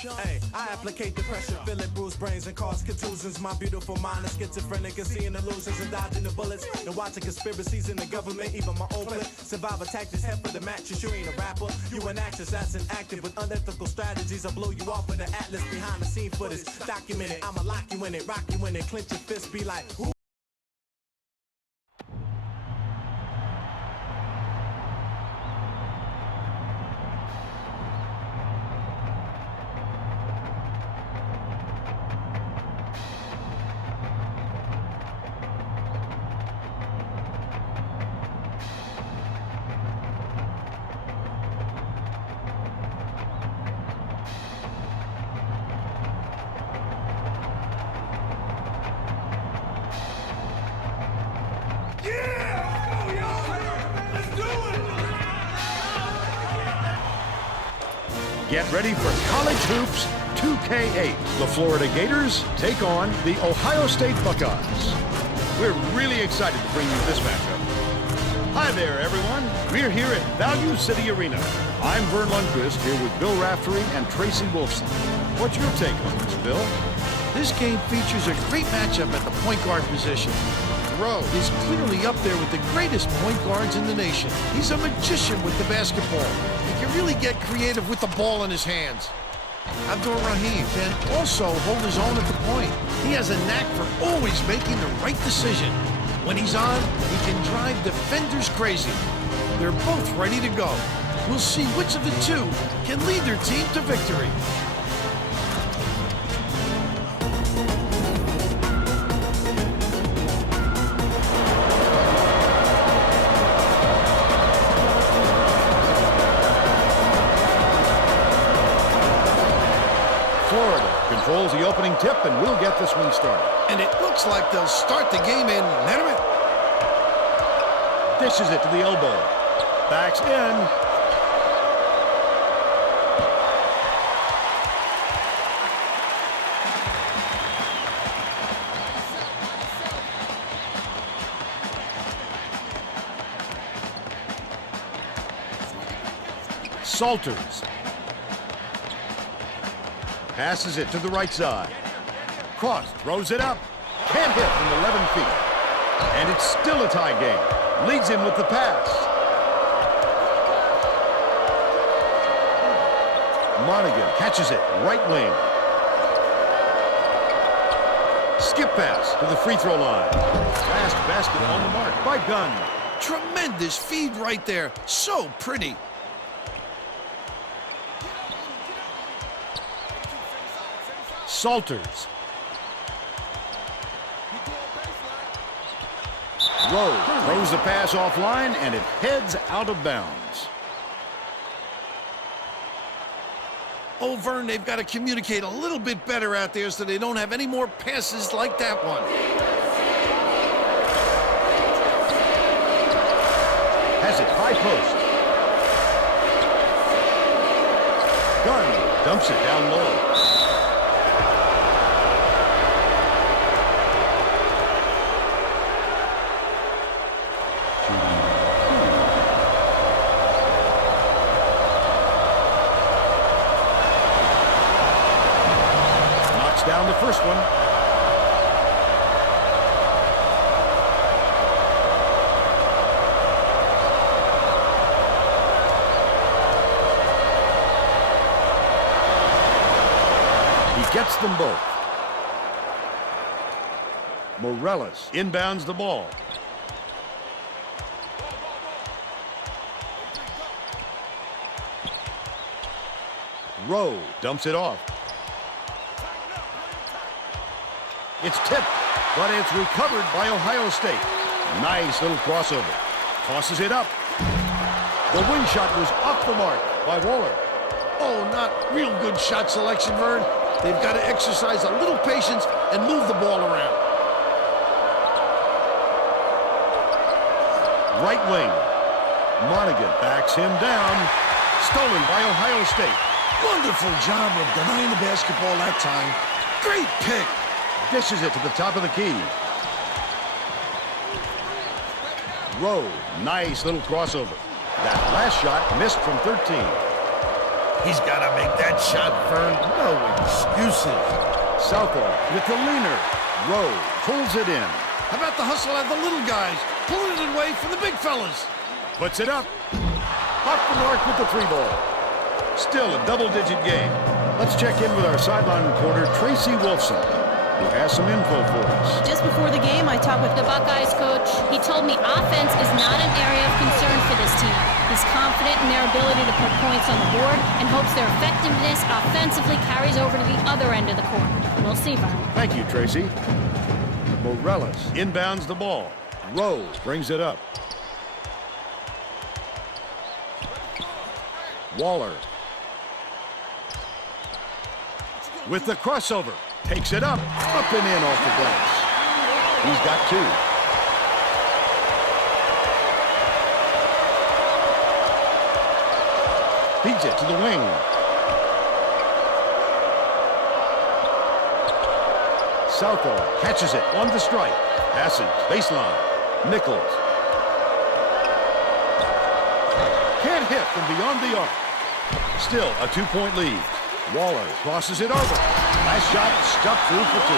Hey, I applicate the pressure, feel it, bruise brains and cause contusions. My beautiful mind is schizophrenic and seeing illusions and dodging the bullets. And watching conspiracies in the government, even my own clip. Survivor tactics, head for the match. You sure ain't a rapper. You an actress that's an active with unethical strategies. I'll blow you off with an atlas behind the scene footage. Document it, I'ma lock you in it, rock you in it, clench your fist, be like, who? Get ready for College Hoops 2K8. The Florida Gators take on the Ohio State Buckeyes. We're really excited to bring you this matchup. Hi there, everyone. We're here at Value City Arena. I'm Vern Lundquist here with Bill Raftery and Tracy Wolfson. What's your take on this, Bill? This game features a great matchup at the point guard position. Rowe is clearly up there with the greatest point guards in the nation. He's a magician with the basketball. He can really get creative with the ball in his hands. Abdur Rahim can also hold his own at the point. He has a knack for always making the right decision. When he's on, he can drive defenders crazy. They're both ready to go. We'll see which of the two can lead their team to victory. Controls the opening tip, and we'll get this one started. And it looks like they'll start the game in minute. Dishes it to the elbow. Backs in. Salters. Passes it to the right side. Cross, throws it up. Can't hit from 11 feet. And it's still a tie game. Leads him with the pass. Monaghan catches it, right wing. Skip pass to the free throw line. Fast basket on the mark by Gunn. Tremendous feed right there. So pretty. Salters. Rowe throws the pass offline, and it heads out of bounds. Oh, Vern, they've got to communicate a little bit better out there so they don't have any more passes like that one. Has it high post. Gunn dumps it down low. Down the first one. He gets them both. Morales inbounds the ball. Rowe dumps it off. It's tipped, but it's recovered by Ohio State. Nice little crossover. Tosses it up. The wing shot was off the mark by Waller. Oh, not real good shot selection, Vern. They've got to exercise a little patience and move the ball around. Right wing. Monaghan backs him down. Stolen by Ohio State. Wonderful job of denying the basketball that time. Great pick. Dishes it to the top of the key. Rowe, nice little crossover. That last shot missed from 13. He's got to make that shot, Vern. No excuses. Southall with the leaner. Rowe pulls it in. How about the hustle of the little guys? Pulling it away from the big fellas. Puts it up. Off the mark with the 3 ball. Still a double-digit game. Let's check in with our sideline reporter, Tracy Wolfson, who has some info for us. Just before the game, I talked with the Buckeyes coach. He told me offense is not an area of concern for this team. He's confident in their ability to put points on the board and hopes their effectiveness offensively carries over to the other end of the court. We'll see, Vern. Thank you, Tracy. Morales inbounds the ball. Rowe brings it up. Waller with the crossover. Takes it up and in off the glass. He's got 2. Feeds it to the wing. Southall catches it on the strike. Passes. Baseline. Nichols. Can't hit from beyond the arc. Still a 2-point lead. Waller crosses it over. Last shot stuck through for 2.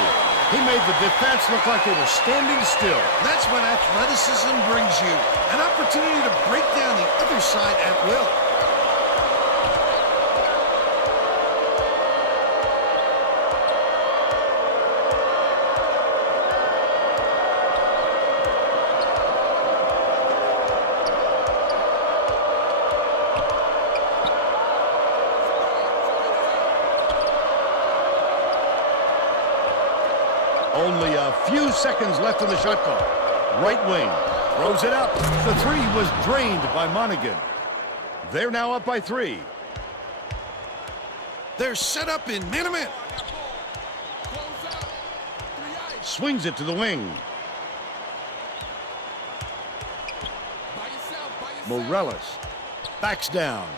He made the defense look like they were standing still. That's what athleticism brings you. An opportunity to break down the other side at will. Only a few seconds left in the shot clock. Right wing. Throws it up. The 3 was drained by Monaghan. They're now up by 3. They're set up in man-to-man. Swings it to the wing. Morales backs down.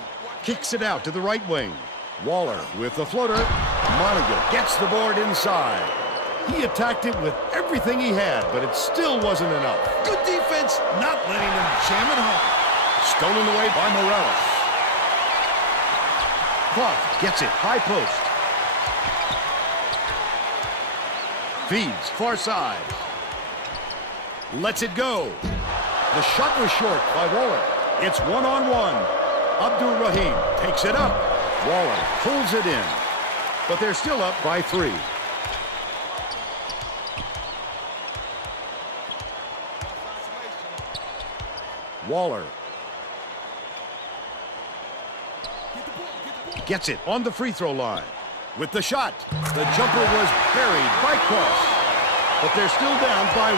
Kicks it out to the right wing. Waller with the floater. Monaghan gets the board inside. He attacked it with everything he had, but it still wasn't enough. Good defense, not letting them jam it home. Stolen away by Morales. Clark gets it, high post. Feeds, far side. Lets it go. The shot was short by Waller. It's 1-on-1. Abdur-Rahim takes it up. Waller pulls it in. But they're still up by 3. Waller gets it on the free throw line. With the shot, the jumper was buried by Cross, but they're still down by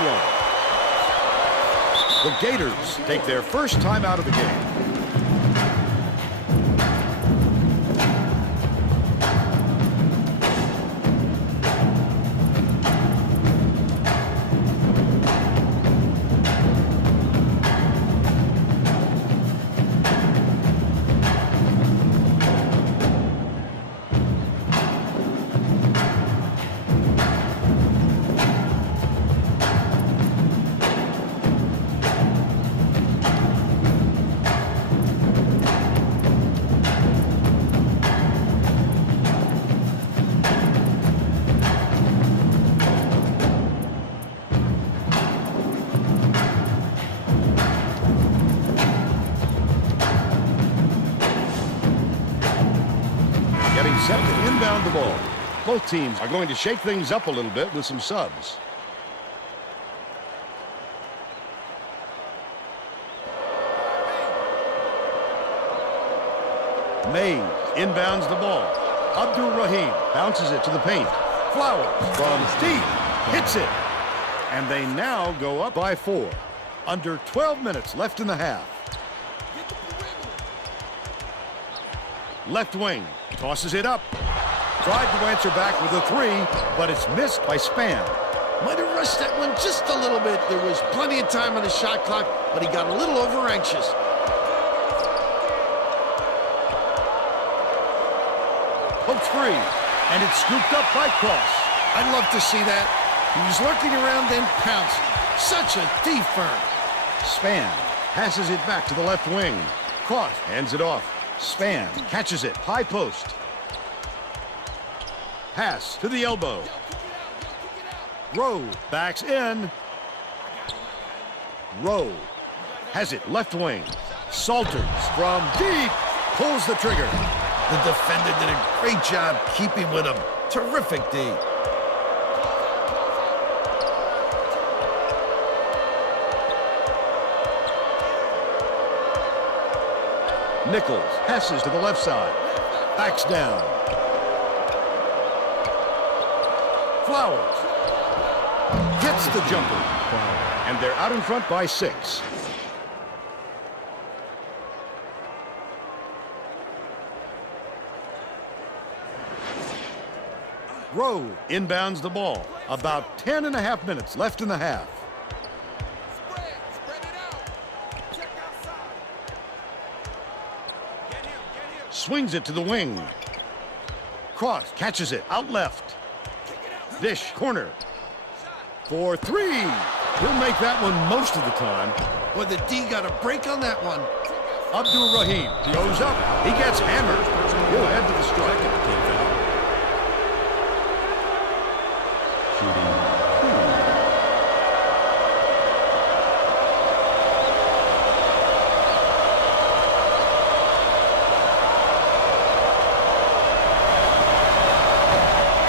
1. The Gators take their first time out of the game. Set to inbound the ball. Both teams are going to shake things up a little bit with some subs. Mays inbounds the ball. Abdur-Rahim bounces it to the paint. Flowers from deep hits it. And they now go up by 4. Under 12 minutes left in the half. Left wing. Tosses it up. Tried to answer back with a 3, but it's missed by Span. Might have rushed that one just a little bit. There was plenty of time on the shot clock, but he got a little over-anxious. Pokes free, and it's scooped up by Cross. I'd love to see that. He was lurking around, then pounced. Such a defense. Span passes it back to the left wing. Cross hands it off. Span catches it, high post. Pass to the elbow. Rowe backs in. Rowe has it, left wing. Salters from deep, pulls the trigger. The defender did a great job keeping with him. Terrific D. Nichols passes to the left side. Backs down. Flowers gets the jumper. And they're out in front by 6. Rowe inbounds the ball. About 10.5 minutes left in the half. Swings it to the wing. Cross catches it out left. Dish corner. For 3. He'll make that one most of the time. Well, the D got a break on that one. Abdul Rahim goes up. He gets hammered. He'll head to the strike.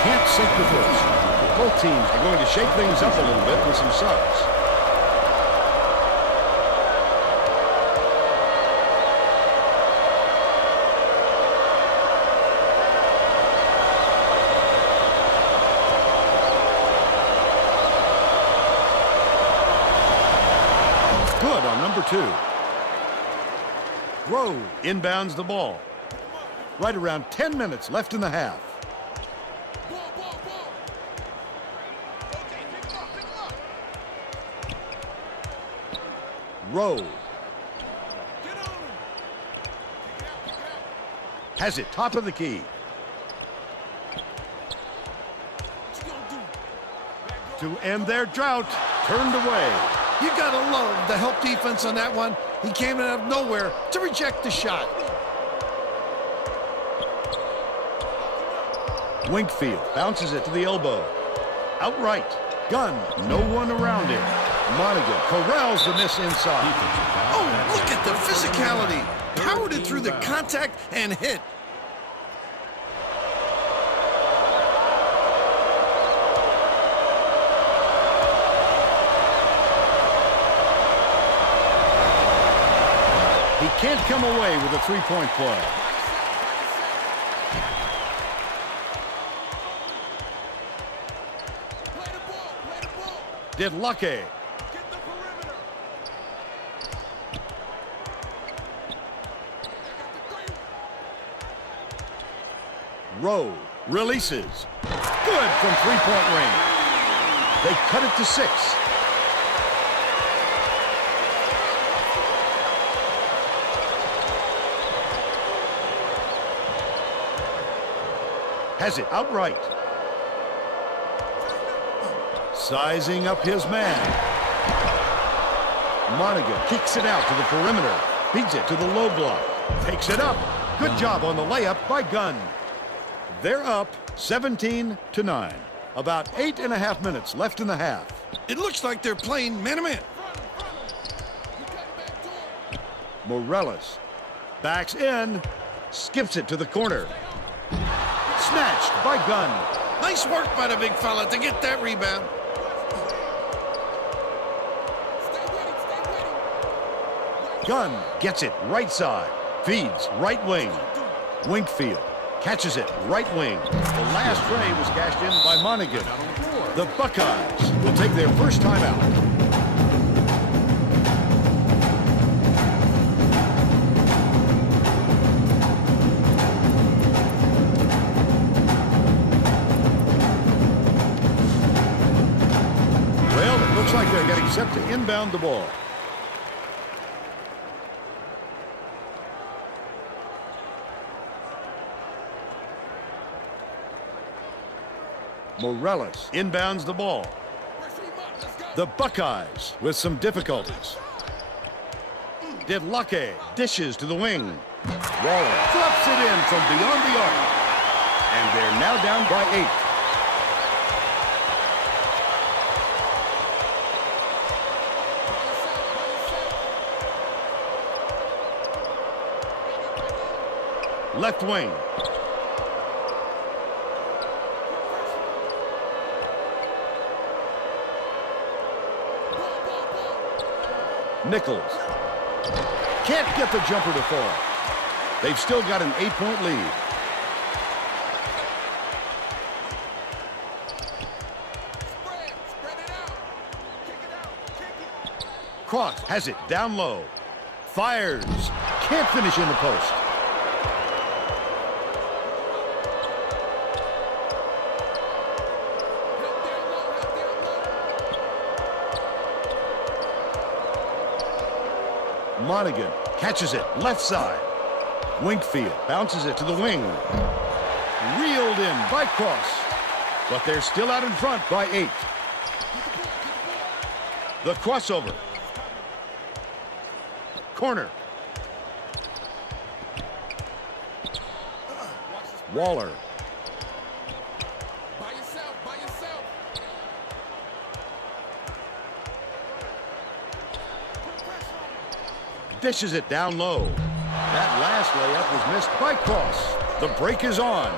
Can't sink the first. Both teams are going to shake things up a little bit with some subs. Good on number 2. Rowe inbounds the ball. Right around 10 minutes left in the half. Rowe has it, top of the key. To end their drought, turned away. You gotta love the help defense on that one. He came out of nowhere to reject the shot. Winkfield bounces it to the elbow. Outright. Gunn, no one around him. Monaghan corrals the miss inside. Oh, look at the physicality. Powered it through the contact and hit. He can't come away with a 3-point play. Did Luckey. Rowe releases. Good from 3-point range. They cut it to 6. Has it outright. Sizing up his man. Monaghan kicks it out to the perimeter. Beats it to the low block. Takes it up. Good job on the layup by Gunn. They're up 17-9. About 8.5 minutes left in the half. It looks like they're playing man-to-man. Morales backs in. Skips it to the corner. Snatched by Gunn. Nice work by the big fella to get that rebound. Gunn gets it right side. Feeds right wing. Winkfield catches it right wing. The last tray was cashed in by Monaghan. The Buckeyes will take their first time out. Looks like they're getting set to inbound the ball. Morales inbounds the ball. The Buckeyes with some difficulties. Did Luckey dishes to the wing. Waller drops it in from beyond the arc. And they're now down by 8. Left wing. Nichols. Can't get the jumper to fall. They've still got an 8-point lead. Cross has it down low. Fires. Can't finish in the post. Monaghan catches it left side. Winkfield bounces it to the wing. Reeled in by Cross. But they're still out in front by 8. The crossover. Corner. Waller. By yourself, by yourself. Dishes it down low. That last layup was missed by Cross. The break is on.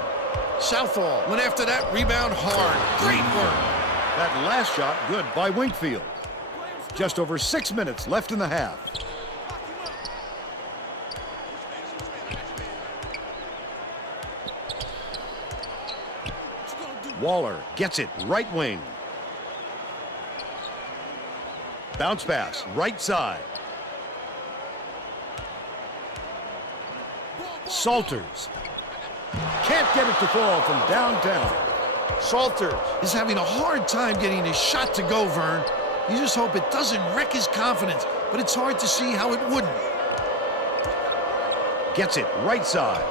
Southall went after that rebound hard. Great work. That last shot good by Winkfield. Just over 6 minutes left in the half. Waller gets it right wing. Bounce pass right side. Salters. Can't get it to fall from downtown. Salters is having a hard time getting his shot to go, Vern. You just hope it doesn't wreck his confidence, but it's hard to see how it wouldn't. Gets it right side.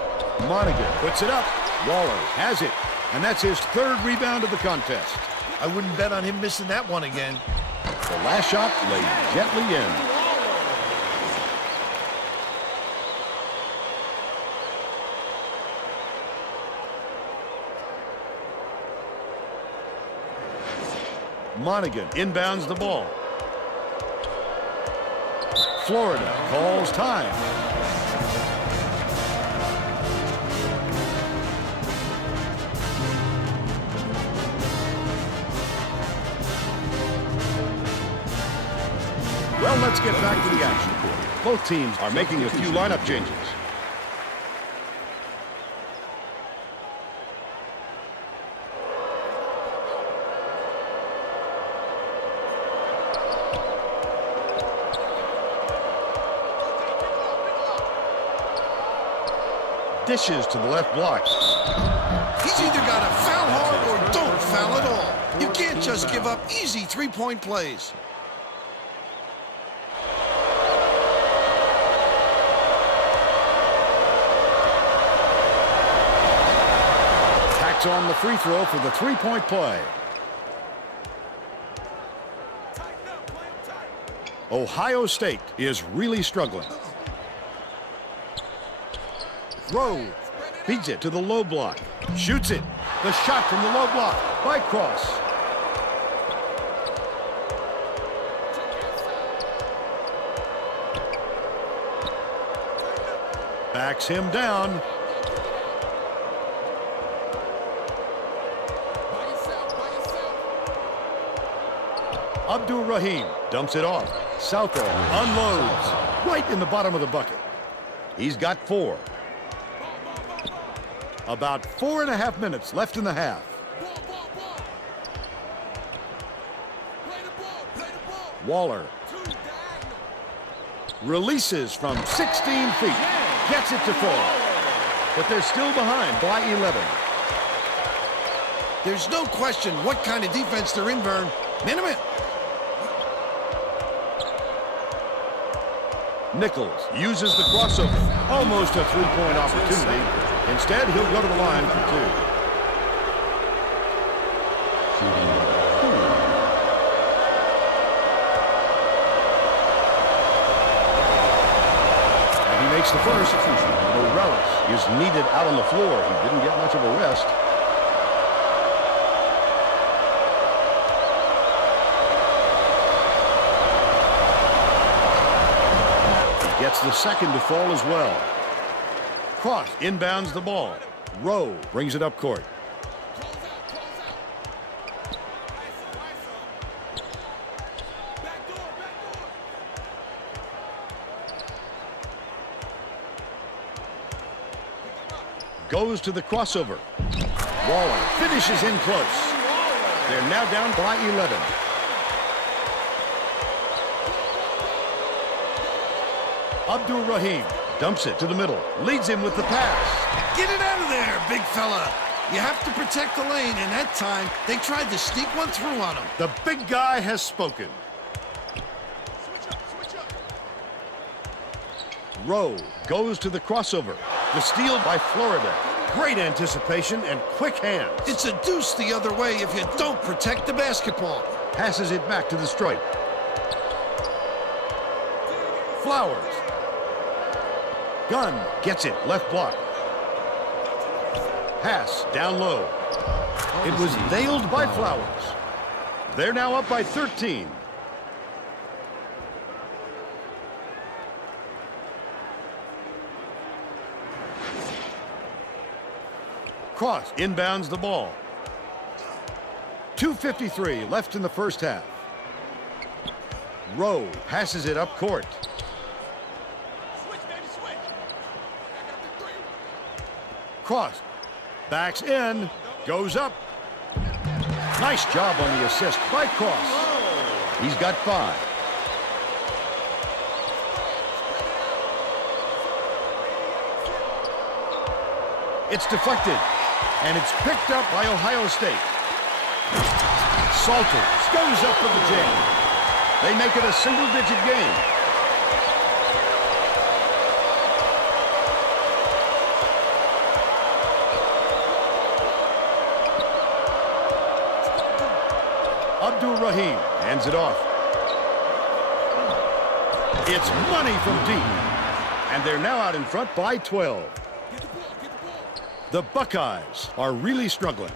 Monaghan puts it up. Waller has it. And that's his 3rd rebound of the contest. I wouldn't bet on him missing that one again. The last shot laid gently in. Monaghan inbounds the ball. Florida calls time. Well, let's get back to the action. Both teams are making a few lineup changes. Dishes to the left block. He's either got to foul hard or don't foul at all. You can't just give up easy 3-point plays. Tacks on the free throw for the 3-point play. Ohio State is really struggling. Rowe beats it to the low block. Shoots it. The shot from the low block by Cross. Backs him down. Abdul Rahim dumps it off. Southall unloads right in the bottom of the bucket. He's got 4. About 4.5 minutes left in the half. Waller releases from 16 feet. Gets it to fall. But they're still behind by 11. There's no question what kind of defense they're in, Vern. Minimum. Nichols uses the crossover. Almost a 3-point opportunity. Instead, he'll go to the line for 2. And he makes the first. is needed out on the floor. He didn't get much of a rest. He gets the second to fall as well. Cross inbounds the ball. Rowe brings it up court. Goes to the crossover. Waller finishes in close. They're now down by 11. Abdul-Rahim dumps it to the middle. Leads him with the pass. Get it out of there, big fella. You have to protect the lane, and that time, they tried to sneak one through on him. The big guy has spoken. Rowe goes to the crossover. The steal by Florida. Great anticipation and quick hands. It's a deuce the other way if you don't protect the basketball. Passes it back to the stripe. Flowers. Gunn gets it, left block. Pass down low. It was nailed by Flowers. They're now up by 13. Cross inbounds the ball. 2:53 left in the first half. Rowe passes it up court. Cross. Backs in. Goes up. Nice job on the assist by Cross. He's got 5. It's deflected. And it's picked up by Ohio State. Salters goes up for the jam. They make it a single-digit game. Abdul-Rahim hands it off. It's money from deep. And they're now out in front by 12. The Buckeyes are really struggling.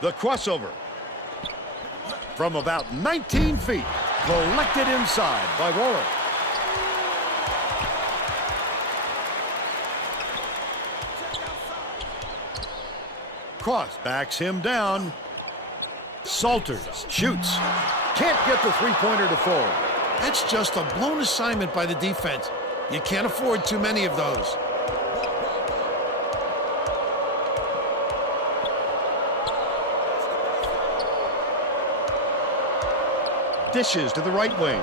The crossover. From about 19 feet. Collected inside by Waller. Cross backs him down. Salters shoots. Can't get the three-pointer to fall. That's just a blown assignment by the defense. You can't afford too many of those. Dishes to the right wing.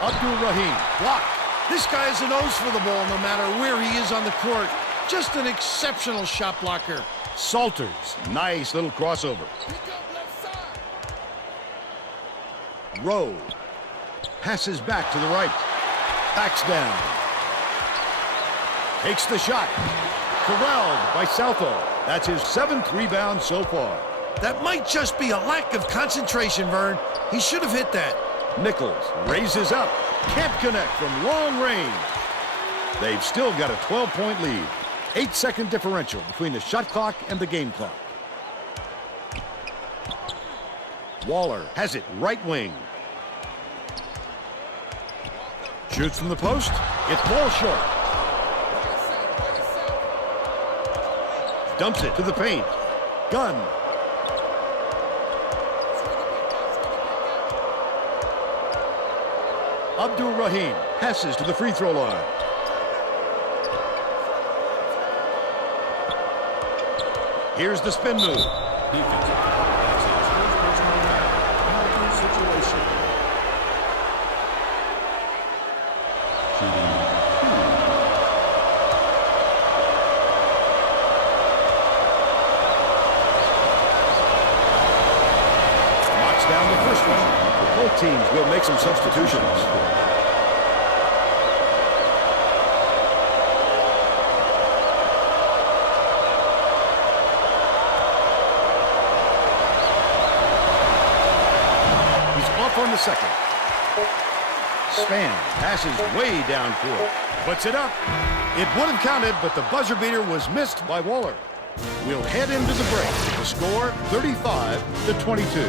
Abdul-Rahim blocked. This guy has a nose for the ball no matter where he is on the court. Just an exceptional shot blocker. Salters, nice little crossover. Rowe passes back to the right. Backs down. Takes the shot. Corralled by Southall. That's his 7th rebound so far. That might just be a lack of concentration, Vern. He should have hit that. Nichols raises up. Can't connect from long range. They've still got a 12-point lead. 8-second differential between the shot clock and the game clock. Waller has it right wing. Shoots from the post. It falls short. Dumps it to the paint. Gunn. Abdul-Rahim passes to the free throw line. Here's the spin move. Knocks down the first one. Both teams will make some substitutions. On the second. Span passes way down court. Puts it up. It would have counted, but the buzzer beater was missed by Waller. We'll head into the break with the score 35-22.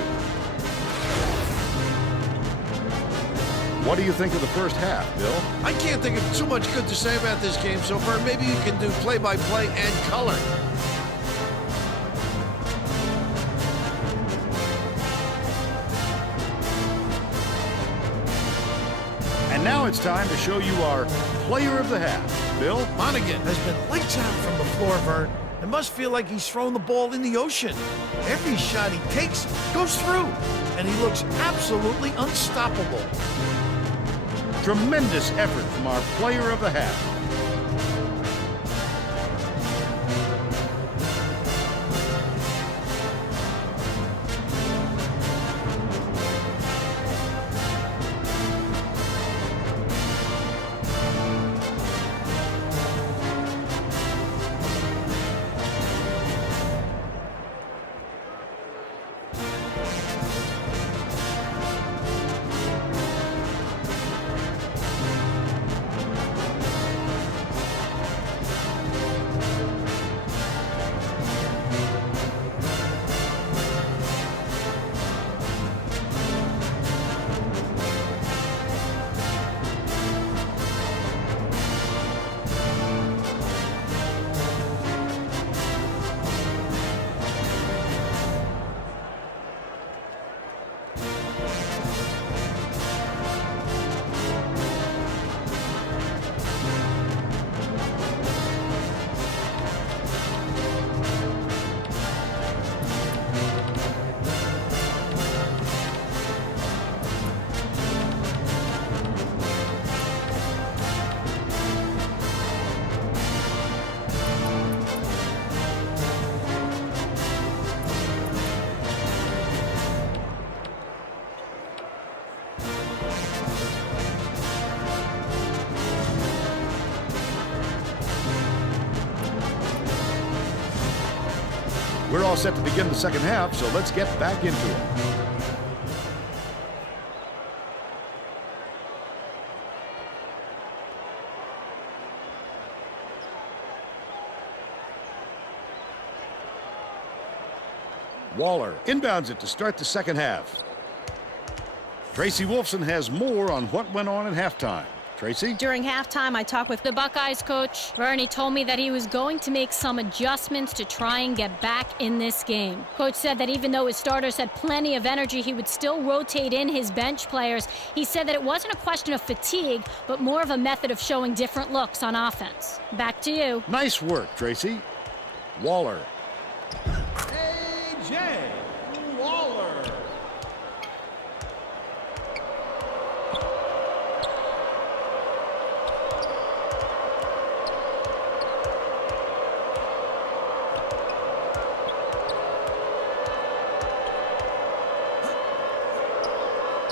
What do you think of the first half, Bill? I can't think of too much good to say about this game so far. Maybe you can do play-by-play and color. And now it's time to show you our player of the half. Bill? Monaghan has been lights out from the floor, Vern. It must feel like he's throwing the ball in the ocean. Every shot he takes goes through, and he looks absolutely unstoppable. Tremendous effort from our player of the half. We're all set to begin the second half, so let's get back into it. Waller inbounds it to start the second half. Tracy Wolfson has more on what went on at halftime. Tracy? During halftime, I talked with the Buckeyes coach. Bernie told me that he was going to make some adjustments to try and get back in this game. Coach said that even though his starters had plenty of energy, he would still rotate in his bench players. He said that it wasn't a question of fatigue, but more of a method of showing different looks on offense. Back to you. Nice work, Tracy. Waller. A.J. Waller.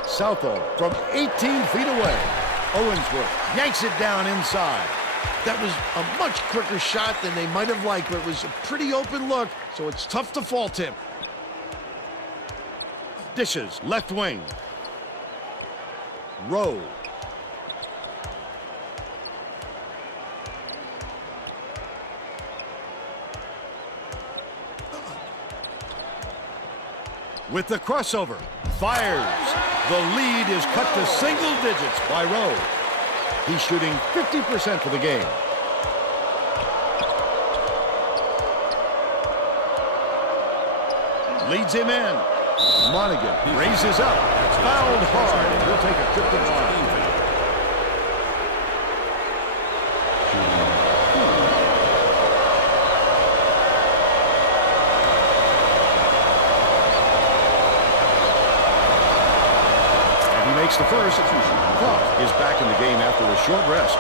Southall from 18 feet away. Owensworth yanks it down inside. That was a much quicker shot than they might have liked, but it was a pretty open look, so it's tough to fault him. Dishes left wing. Rowe. With the crossover. Fires. The lead is cut to single digits by Rowe. He's shooting 50% for the game. Leads him in. Monaghan raises up. Fouled hard, and he'll take a trip to the line. Makes the first. Clock is back in the game after a short rest.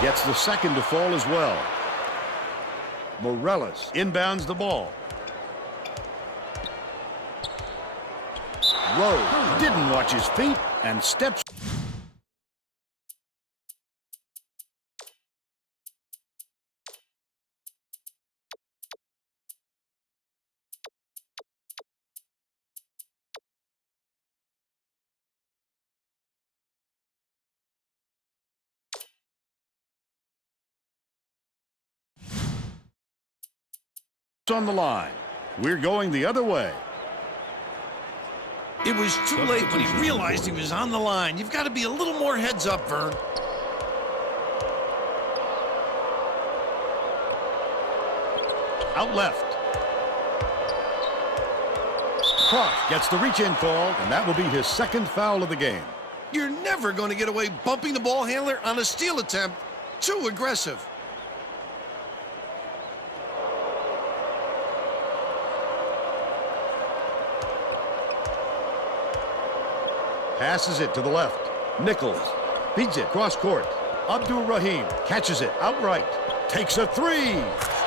Gets the second to fall as well. Morales inbounds the ball. Rowe didn't watch his feet and steps On the line. We're going the other way. It was too late when he realized he was on the line. You've got to be a little more heads up, Vern. Out left. Cross gets the reach-in call, and that will be his second foul of the game. You're never going to get away bumping the ball handler on a steal attempt. Too aggressive. Passes it to the left. Nichols feeds it cross court. Abdul-Rahim catches it outright. Takes a three.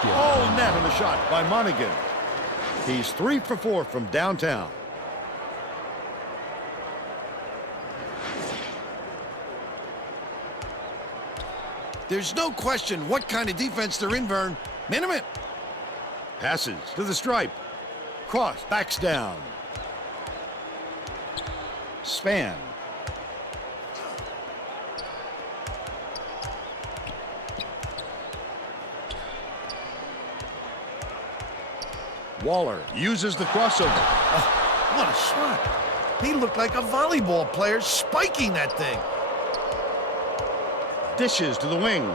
Oh, net on the shot by Monaghan. He's 3 for 4 from downtown. There's no question what kind of defense they're in, Vern. Minimum. Passes to the stripe. Cross backs down. Span. Waller uses the crossover. What a shot. He looked like a volleyball player spiking that thing. Dishes to the wing.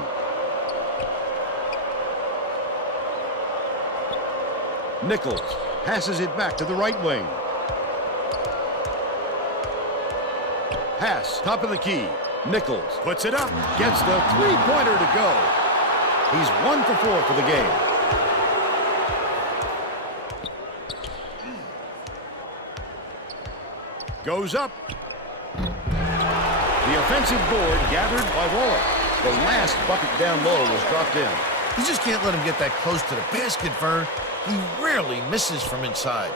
Nichols passes it back to the right wing. Pass, top of the key. Nichols puts it up, gets the three-pointer to go. He's 1 for 4 for the game. Goes up. The offensive board gathered by Waller. The last bucket down low was dropped in. You just can't let him get that close to the basket, Vern. He rarely misses from inside.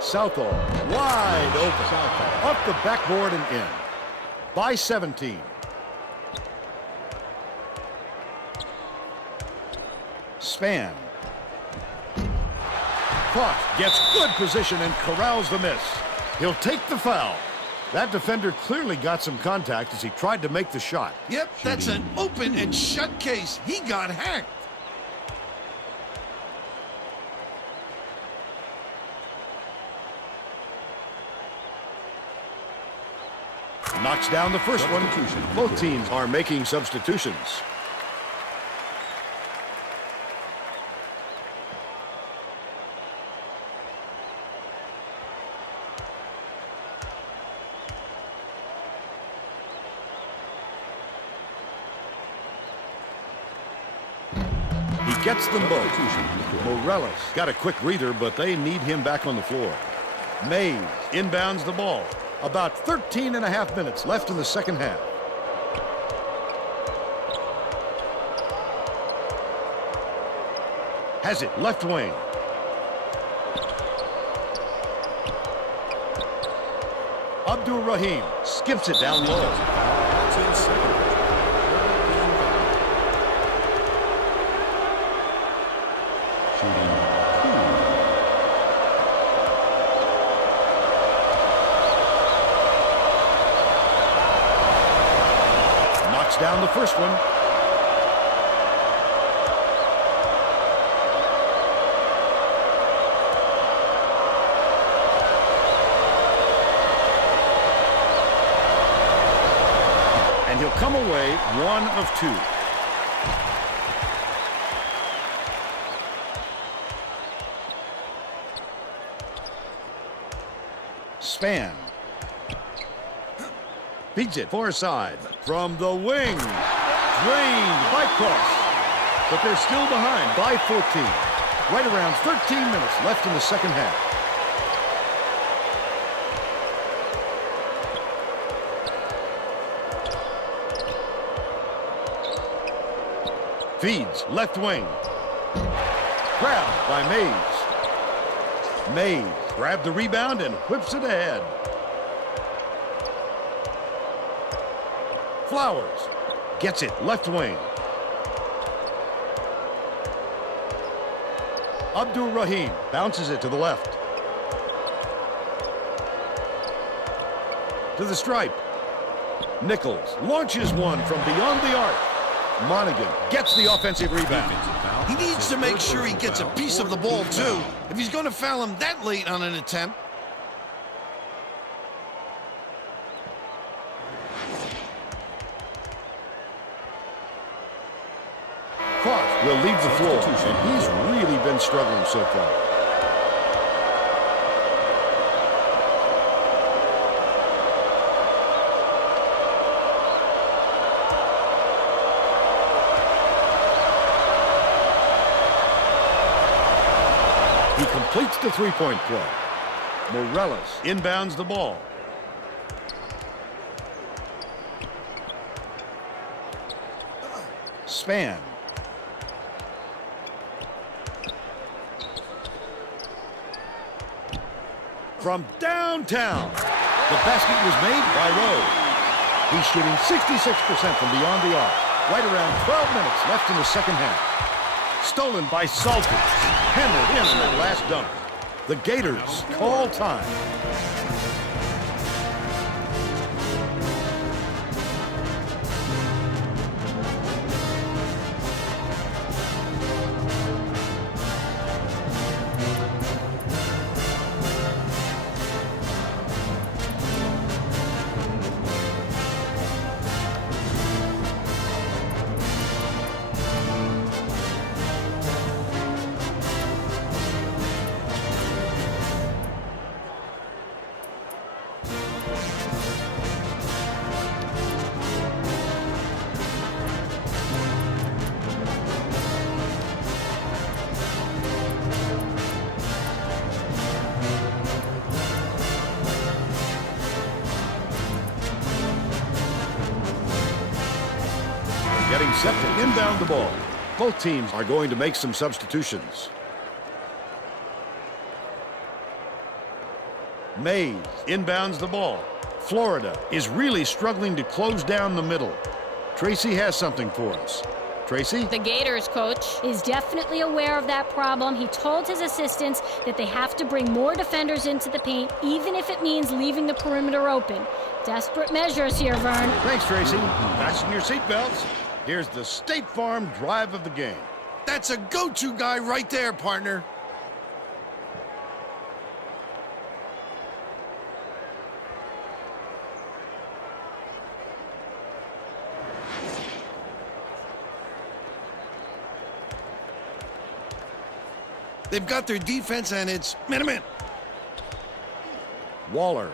Southall wide open. Southall up the backboard and in. By 17. Span. Cross gets good position and corrals the miss. He'll take the foul. That defender clearly got some contact as he tried to make the shot. Yep, that's an open and shut case. He got hacked. Knocks down the first one. Both teams are making substitutions. He gets them both. Morales got a quick breather, but they need him back on the floor. Mays inbounds the ball. About 13 and a half minutes left in the second half. Has it left wing. Abdul-Rahim skips it down low. Down the first one. And he'll come away 1 of 2. Span. Feeds it far side from the wing. Drained by Cross. But they're still behind by 14. Right around 13 minutes left in the second half. Feeds left wing. Grabbed by Mays. Mays grabbed the rebound and whips it ahead. Flowers gets it left wing. Abdul-Rahim bounces it to the left. To the stripe. Nichols launches one from beyond the arc. Monaghan gets the offensive rebound. He needs to make sure he gets a piece of the ball, too, if he's going to foul him that late on an attempt. Cross will leave the floor, and he's really been struggling so far. He completes the three-point play. Morales inbounds the ball. Span. From downtown, the basket was made by Rowe. He's shooting 66% from beyond the arc. Right around 12 minutes left in the second half. Stolen by Salters. Hammered in on that last dunk. The Gators call time. Getting set to inbound the ball. Both teams are going to make some substitutions. Mays inbounds the ball. Florida is really struggling to close down the middle. Tracy has something for us. Tracy? The Gators coach is definitely aware of that problem. He told his assistants that they have to bring more defenders into the paint, even if it means leaving the perimeter open. Desperate measures here, Vern. Thanks, Tracy. Fasten your seatbelts. Here's the State Farm drive of the game. That's a go-to guy right there, partner. They've got their defense, and it's man-to-man. Waller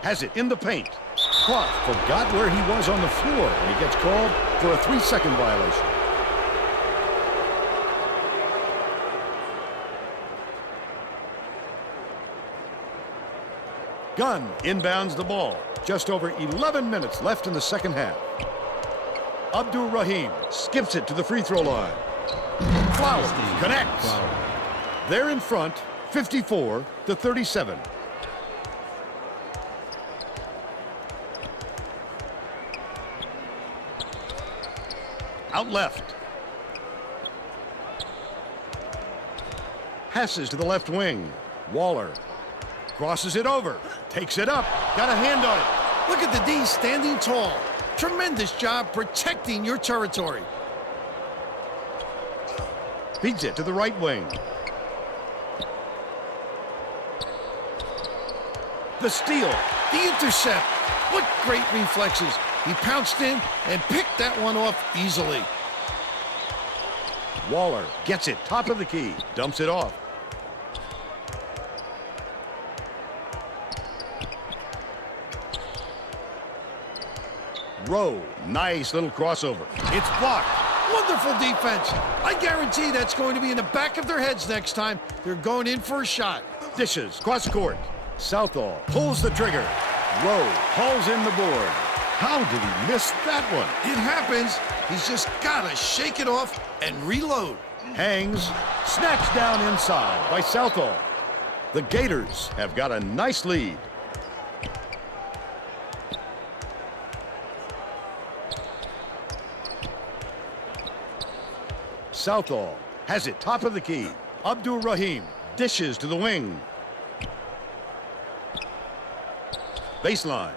has it in the paint. Clark forgot where he was on the floor, and he gets called for a 3-second violation. Gunn inbounds the ball. Just over 11 minutes left in the second half. Abdur-Rahim skips it to the free throw line. Flowers connects. They're in front, 54-37. Out left. Passes to the left wing. Waller crosses it over. Takes it up. Got a hand on it. Look at the D standing tall. Tremendous job protecting your territory. Feeds it to the right wing. The steal. The intercept. What great reflexes. He pounced in and picked that one off easily. Waller gets it top of the key. Dumps it off. Rowe. Nice little crossover. It's blocked. Wonderful defense. I guarantee that's going to be in the back of their heads next time they're going in for a shot. Dishes. Cross court. Southall pulls the trigger. Rowe hauls in the board. How did he miss that one? It happens. He's just got to shake it off and reload. Hangs. Snatched down inside by Southall. The Gators have got a nice lead. Southall has it top of the key. Abdur-Rahim dishes to the wing. Baseline.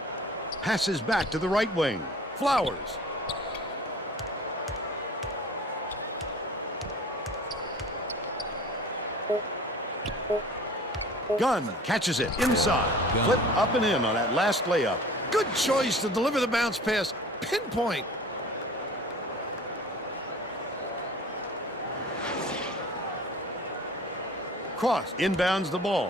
Passes back to the right wing. Flowers. Gunn catches it inside. Flip up and in on that last layup. Good choice to deliver the bounce pass. Pinpoint. Cross inbounds the ball.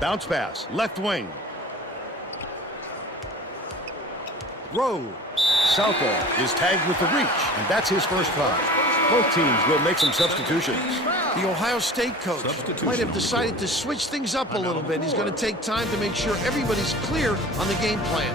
Bounce pass, left wing. Rowe. Southall is tagged with the reach, and that's his first foul. Both teams will make some substitutions. The Ohio State coach might have decided to switch things up a little bit. He's going to take time to make sure everybody's clear on the game plan.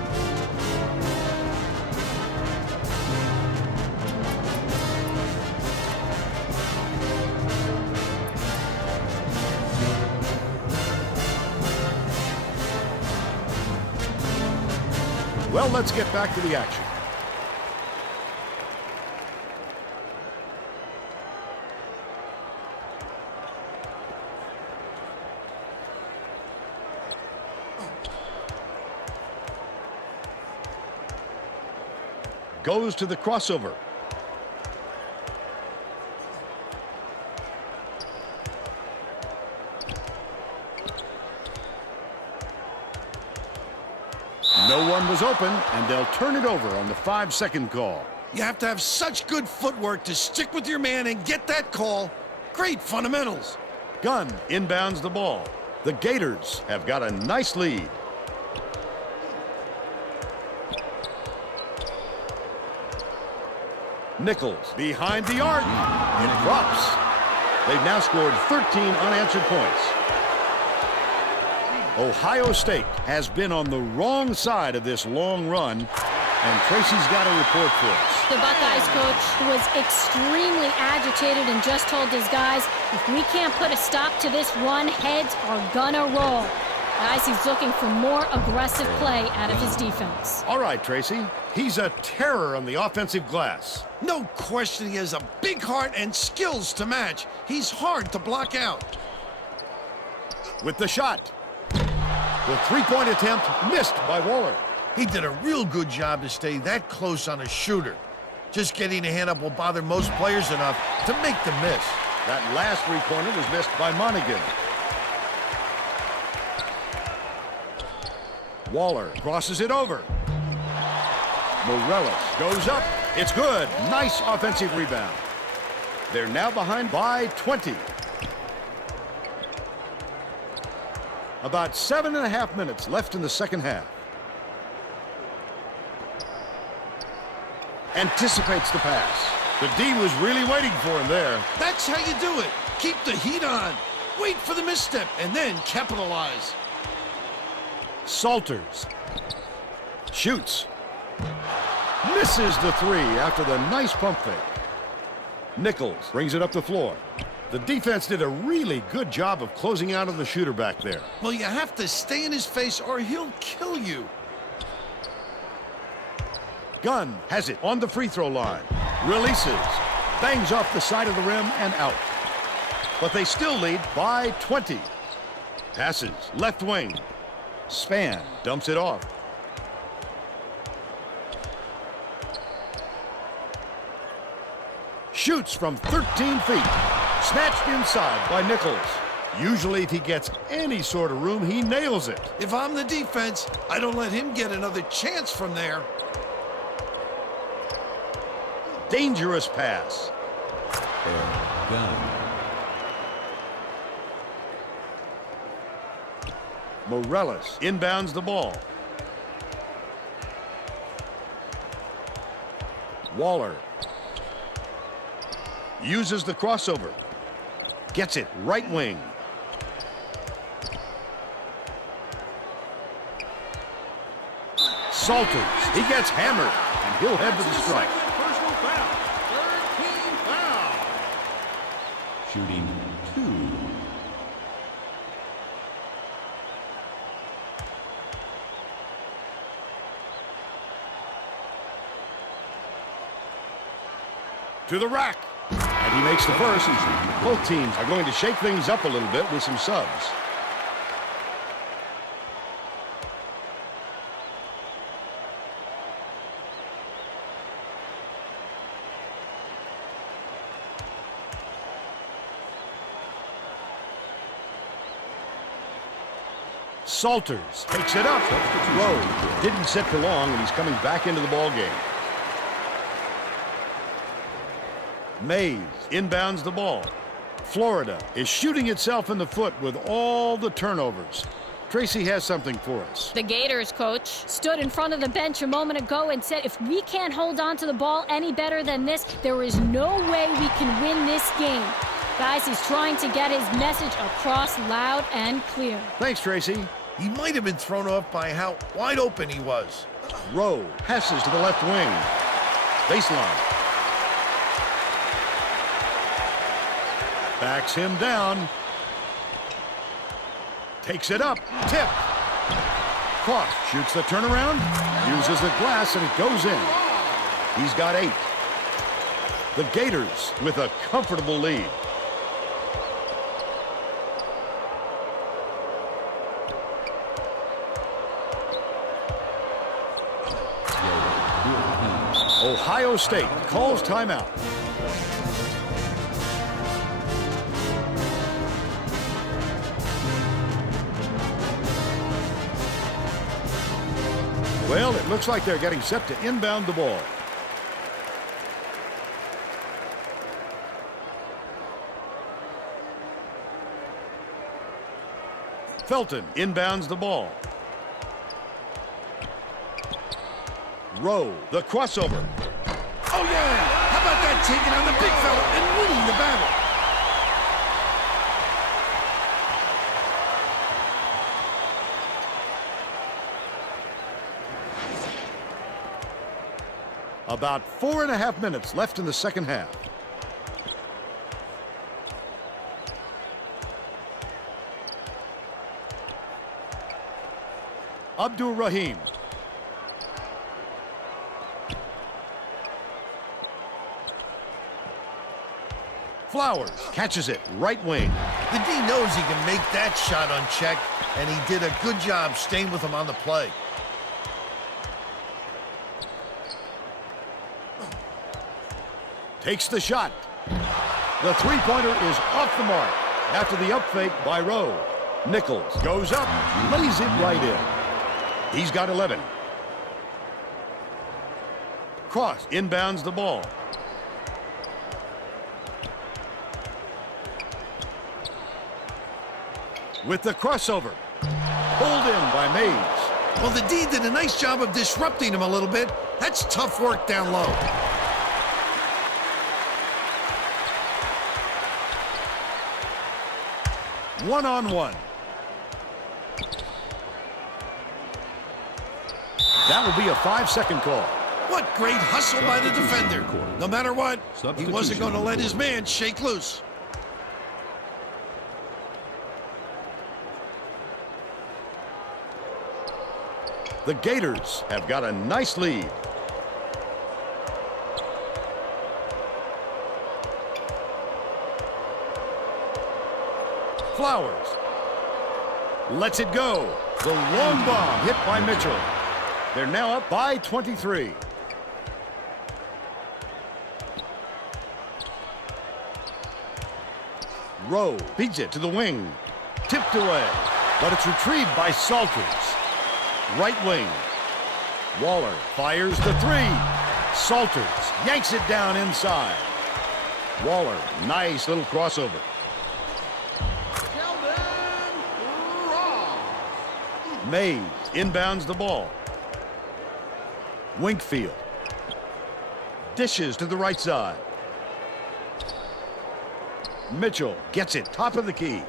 Well, let's get back to the action. Goes to the crossover. No one was open, and they'll turn it over on the 5-second call. You have to have such good footwork to stick with your man and get that call. Great fundamentals. Gunn inbounds the ball. The Gators have got a nice lead. Nichols behind the arc. It drops. They've now scored 13 unanswered points. Ohio State has been on the wrong side of this long run, and Tracy's got a report for us. The Buckeyes coach was extremely agitated and just told his guys, if we can't put a stop to this run, heads are gonna roll. Guys, he's looking for more aggressive play out of his defense. All right, Tracy. He's a terror on the offensive glass. No question he has a big heart and skills to match. He's hard to block out. With the shot. The three-point attempt missed by Waller. He did a real good job to stay that close on a shooter. Just getting a hand up will bother most players enough to make them miss. That last three-pointer was missed by Monaghan. Waller crosses it over. Morales goes up. It's good. Nice offensive rebound. They're now behind by 20. About 7.5 minutes left in the second half. Anticipates the pass. The D was really waiting for him there. That's how you do it. Keep the heat on. Wait for the misstep and then capitalize. Salters. Shoots. Misses the three after the nice pump fake. Nichols brings it up the floor. The defense did a really good job of closing out on the shooter back there. Well, you have to stay in his face or he'll kill you. Gunn has it on the free throw line. Releases. Bangs off the side of the rim and out. But they still lead by 20. Passes. Left wing. Span dumps it off. Shoots from 13 feet. Snatched inside by Nichols. Usually if he gets any sort of room, he nails it. If I'm the defense, I don't let him get another chance from there. Dangerous pass. Morales inbounds the ball. Waller uses the crossover. Gets it right wing. Salters. He gets hammered, and he'll head for the strike. Personal foul. 13 foul. Shooting 2. To the rack. And he makes the first. Both teams are going to shake things up a little bit with some subs. Salters takes it up. Rowe didn't sit for long, and he's coming back into the ball game. Mays inbounds the ball. Florida is shooting itself in the foot with all the turnovers. Tracy has something for us. The Gators coach stood in front of the bench a moment ago and said, if we can't hold on to the ball any better than this, there is no way we can win this game. Guys, he's trying to get his message across loud and clear. Thanks, Tracy. He might have been thrown off by how wide open he was. Rowe passes to the left wing. Baseline. Backs him down. Takes it up. Tip. Cross shoots the turnaround. Uses the glass, and it goes in. He's got 8. The Gators with a comfortable lead. Ohio State calls timeout. Well, it looks like they're getting set to inbound the ball. Felton inbounds the ball. Rowe, the crossover. Oh, yeah! How about that taking on the big fella and winning the battle? About 4.5 minutes left in the second half. Abdul Rahim. Flowers catches it, right wing. The D knows he can make that shot unchecked, and he did a good job staying with him on the play. Takes the shot. The three-pointer is off the mark after the up fake by Rowe. Nichols goes up, lays it right in. He's got 11. Cross inbounds the ball. With the crossover. Pulled in by Mays. Well, the D did a nice job of disrupting him a little bit. That's tough work down low. One-on-one. That will be a 5-second call. What great hustle by the defender. No matter what, he wasn't going to let his man shake loose. The Gators have got a nice lead. Flowers lets it go. The long bomb hit by Mitchell. They're now up by 23. Rowe beats it to the wing. Tipped away, but it's retrieved by Salters. Right wing. Waller fires the three. Salters yanks it down inside. Waller, nice little crossover. Mays inbounds the ball. Winkfield dishes to the right side. Mitchell gets it top of the key.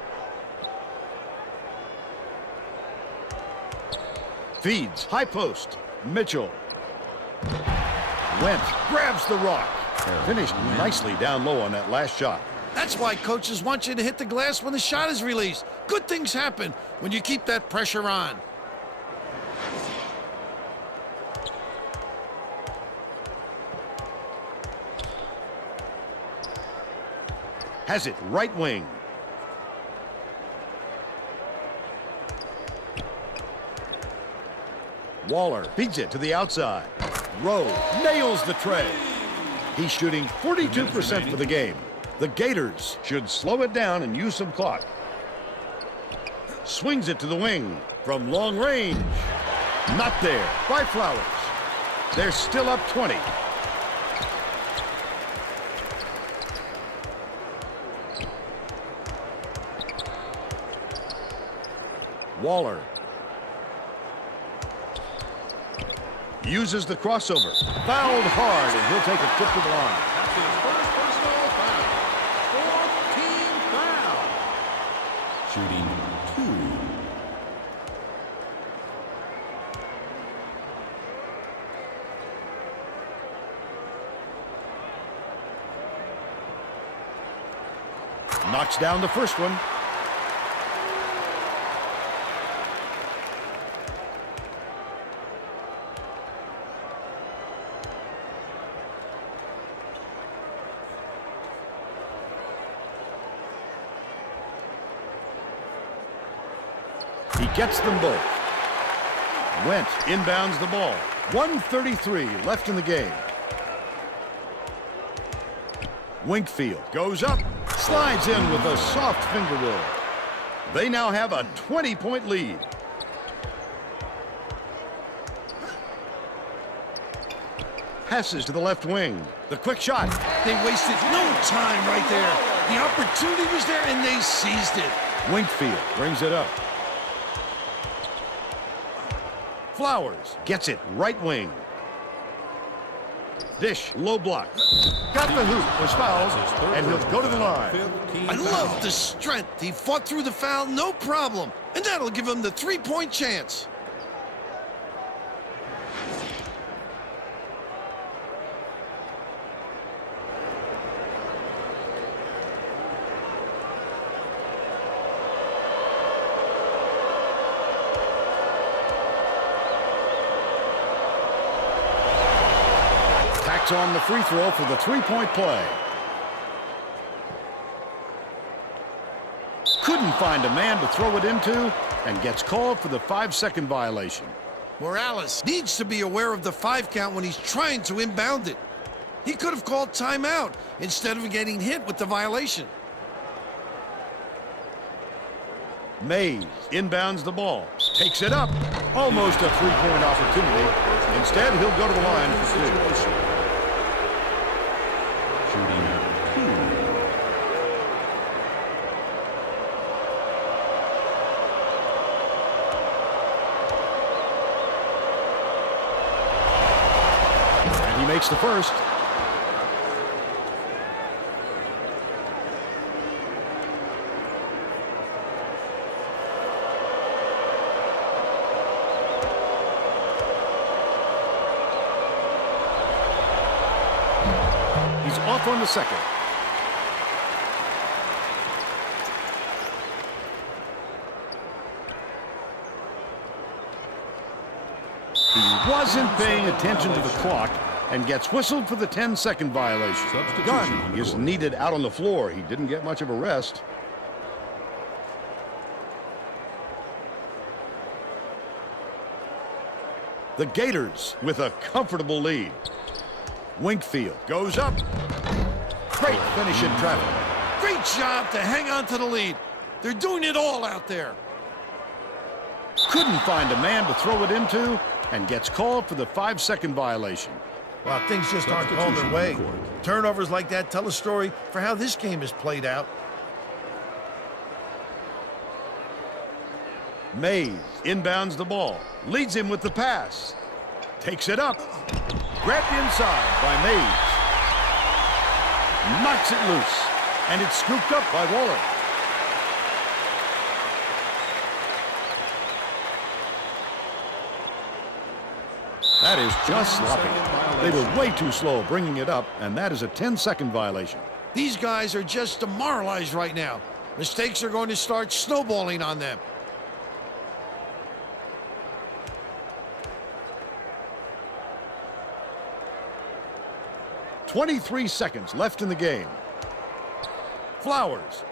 Feeds high post. Mitchell went, grabs the rock. Finished nicely down low on that last shot. That's why coaches want you to hit the glass when the shot is released. Good things happen when you keep that pressure on. Has it right wing. Waller beats it to the outside. Rowe nails the tray. He's shooting 42% for the game. The Gators should slow it down and use some clock. Swings it to the wing from long range. Not there by Flowers. They're still up 20. Waller uses the crossover. Fouled hard, and he'll take a trip to the line. That's his first personal foul. Fourth team foul. Shooting 2. Knocks down the first one. He gets them both. Went inbounds the ball. 1:33 left in the game. Winkfield goes up, slides in with a soft finger roll. They now have a 20-point lead. Passes to the left wing. The quick shot. They wasted no time right there. The opportunity was there, and they seized it. Winkfield brings it up. Flowers gets it right wing. Dish, low block. Got the hoop, was fouled, and he'll go to the line. I love the strength. He fought through the foul, no problem. And that'll give him the three-point chance. On the free throw for the three-point play. Couldn't find a man to throw it into and gets called for the 5-second violation. Morales needs to be aware of the 5 count when he's trying to inbound it. He could have called timeout instead of getting hit with the violation. Mays inbounds the ball. Takes it up. Almost a three-point opportunity. Instead, he'll go to the line for 2. Shooting 2. And he makes the first. Off on the second. He wasn't paying attention to the clock and gets whistled for the 10-second violation. Gunn is needed out on the floor. He didn't get much of a rest. The Gators with a comfortable lead. Winkfield goes up. Great finish in traffic. Great job to hang on to the lead. They're doing it all out there. Couldn't find a man to throw it into and gets called for the 5-second violation. Well, things just aren't going their way. Turnovers like that tell a story for how this game is played out. Mays inbounds the ball. Leads him with the pass. Takes it up. Grabbed inside by Mays. Knocks it loose. And it's scooped up by Waller. That is just sloppy. They were way too slow bringing it up, and that is a 10-second violation. These guys are just demoralized right now. Mistakes are going to start snowballing on them. .23 seconds left in the game. Flowers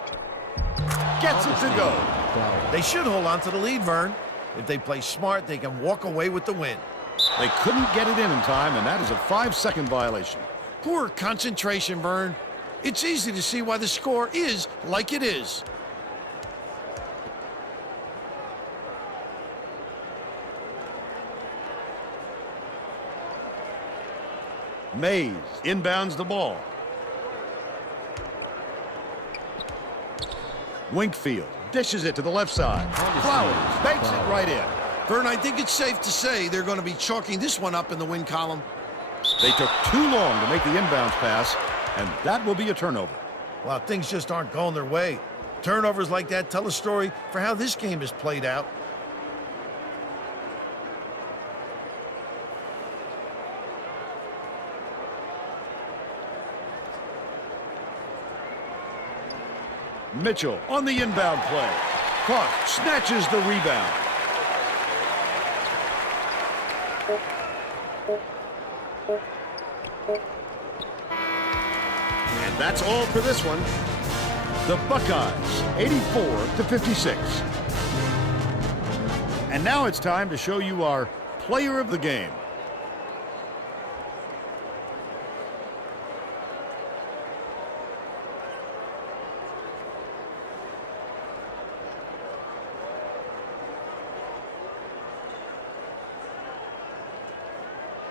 gets it to go. They should hold on to the lead, Vern. If they play smart, they can walk away with the win. They couldn't get it in time, and that is a 5-second violation. Poor concentration, Vern. It's easy to see why the score is like it is. Mays inbounds the ball. Winkfield dishes it to the left side. Flowers banks it right in. Vern, I think it's safe to say they're going to be chalking this one up in the win column. They took too long to make the inbounds pass, and that will be a turnover. Well, things just aren't going their way. Turnovers like that tell a story for how this game is played out. Mitchell on the inbound play. Clark snatches the rebound. And that's all for this one. The Buckeyes, 84-56. And now it's time to show you our player of the game.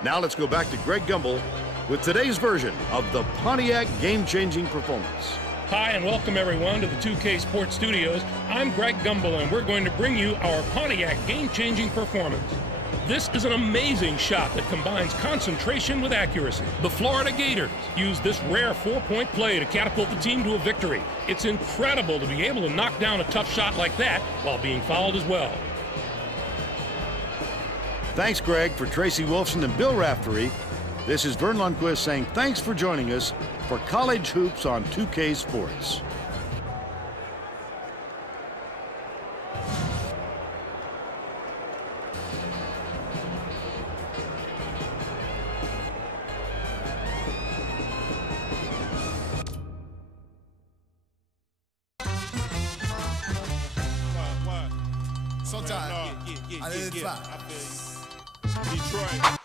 Now let's go back to Greg Gumbel with today's version of the Pontiac game-changing performance. Hi and welcome everyone to the 2K Sports Studios. I'm Greg Gumbel and we're going to bring you our Pontiac game-changing performance. This is an amazing shot that combines concentration with accuracy. The Florida Gators used this rare 4-point play to catapult the team to a victory. It's incredible to be able to knock down a tough shot like that while being fouled as well. Thanks, Greg, for Tracy Wolfson and Bill Raftery. This is Vern Lundquist saying thanks for joining us for College Hoops on 2K Sports. Sometimes I live Detroit.